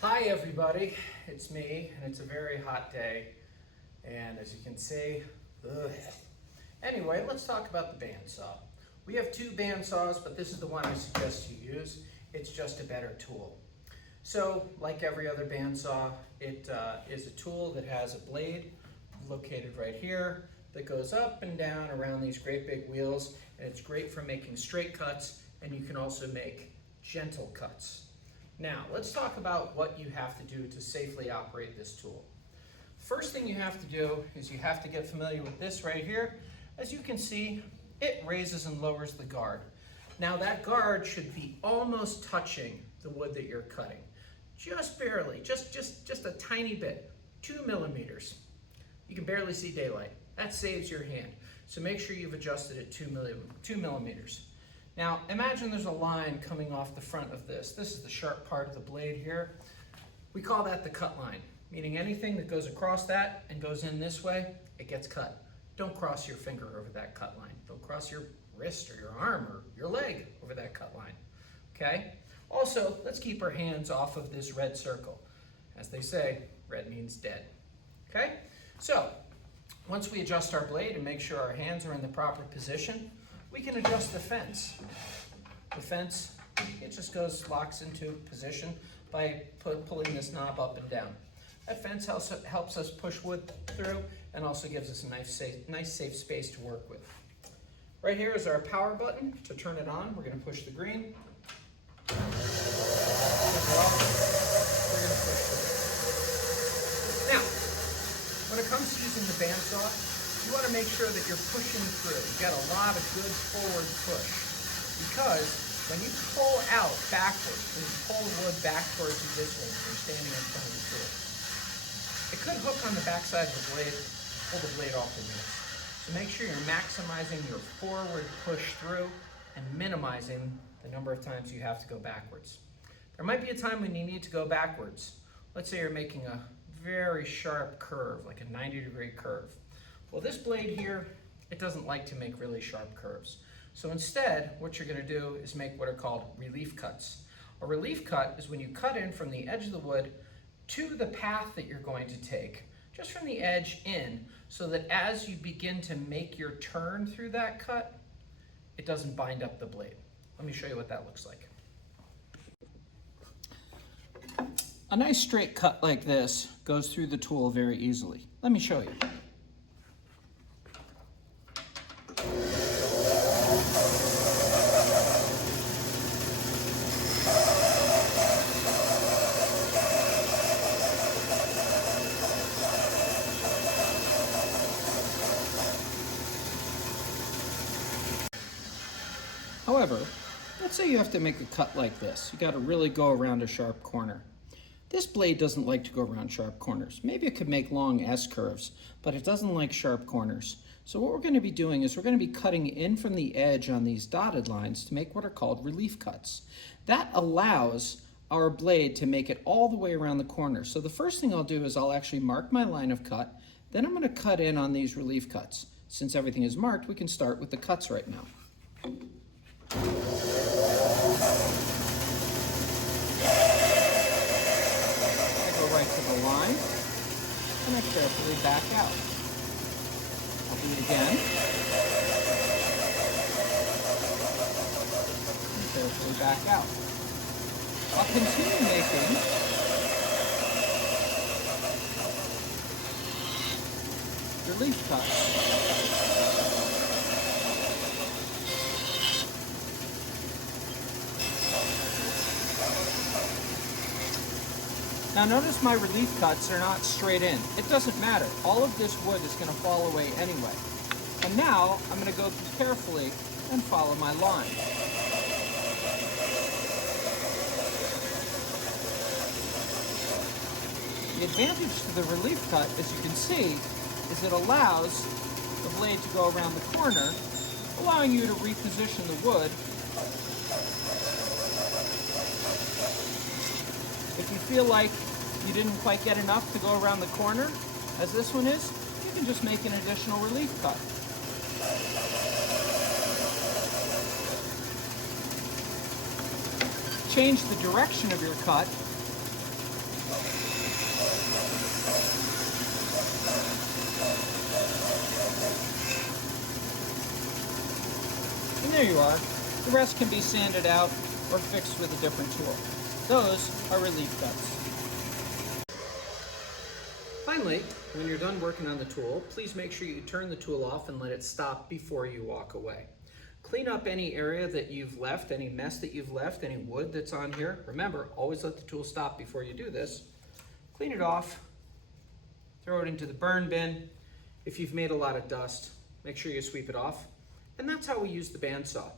Hi everybody, it's me, and it's a very hot day, and as you can see, ugh. Anyway, let's talk about the bandsaw. We have two bandsaws, but this is the one I suggest you use. It's just a better tool. So, like every other bandsaw, it is a tool that has a blade located right here that goes up and down around these great big wheels, and it's great for making straight cuts, and you can also make gentle cuts. Now, let's talk about what you have to do to safely operate this tool. First thing you have to do is you have to get familiar with this right here. As you can see, it raises and lowers the guard. Now that guard should be almost touching the wood that you're cutting. Just barely, just a tiny bit, 2 millimeters. You can barely see daylight. That saves your hand. So make sure you've adjusted it 2 millimeters. Now, imagine there's a line coming off the front of this. This is the sharp part of the blade here. We call that the cut line, meaning anything that goes across that and goes in this way, it gets cut. Don't cross your finger over that cut line. Don't cross your wrist or your arm or your leg over that cut line, okay? Also, let's keep our hands off of this red circle. As they say, red means dead, okay? So, once we adjust our blade and make sure our hands are in the proper position, we can adjust the fence. The fence, it just locks into position by pulling this knob up and down. That fence helps us push wood through and also gives us a nice safe space to work with. Right here is our power button. To turn it on, we're going to push the green. Turn it off. We're going to push the red. Now, when it comes to using the bandsaw, you want to make sure that you're pushing through. You get a lot of good forward push, because when you pull out backwards, when you pull the wood back towards you this way, when you're standing in front of the tool, it could hook on the backside of the blade, pull the blade off the wheels. So make sure you're maximizing your forward push through and minimizing the number of times you have to go backwards. There might be a time when you need to go backwards. Let's say you're making a very sharp curve, like a 90-degree curve. Well, this blade here, it doesn't like to make really sharp curves. So instead, what you're going to do is make what are called relief cuts. A relief cut is when you cut in from the edge of the wood to the path that you're going to take, just from the edge in, so that as you begin to make your turn through that cut, it doesn't bind up the blade. Let me show you what that looks like. A nice straight cut like this goes through the tool very easily. Let me show you. However, let's say you have to make a cut like this. You got to really go around a sharp corner. This blade doesn't like to go around sharp corners. Maybe it could make long S-curves, but it doesn't like sharp corners. So what we're going to be doing is we're going to be cutting in from the edge on these dotted lines to make what are called relief cuts. That allows our blade to make it all the way around the corner. So the first thing I'll do is I'll actually mark my line of cut. Then I'm going to cut in on these relief cuts. Since everything is marked, we can start with the cuts right now. I go right to the line, and I carefully back out. I'll do it again, and carefully back out. I'll continue making relief cuts. Now notice my relief cuts are not straight in. It doesn't matter. All of this wood is going to fall away anyway. And now I'm going to go through carefully and follow my line. The advantage to the relief cut, as you can see, is it allows the blade to go around the corner, allowing you to reposition the wood. If you feel like you didn't quite get enough to go around the corner, as this one is, you can just make an additional relief cut. Change the direction of your cut And there you are. The rest can be sanded out or fixed with a different tool. Those are relief cuts. Finally, when you're done working on the tool, please make sure you turn the tool off and let it stop before you walk away. Clean up any area that you've left, any mess that you've left, any wood that's on here. Remember, always let the tool stop before you do this. Clean it off, throw it into the burn bin. If you've made a lot of dust, make sure you sweep it off. And that's how we use the bandsaw.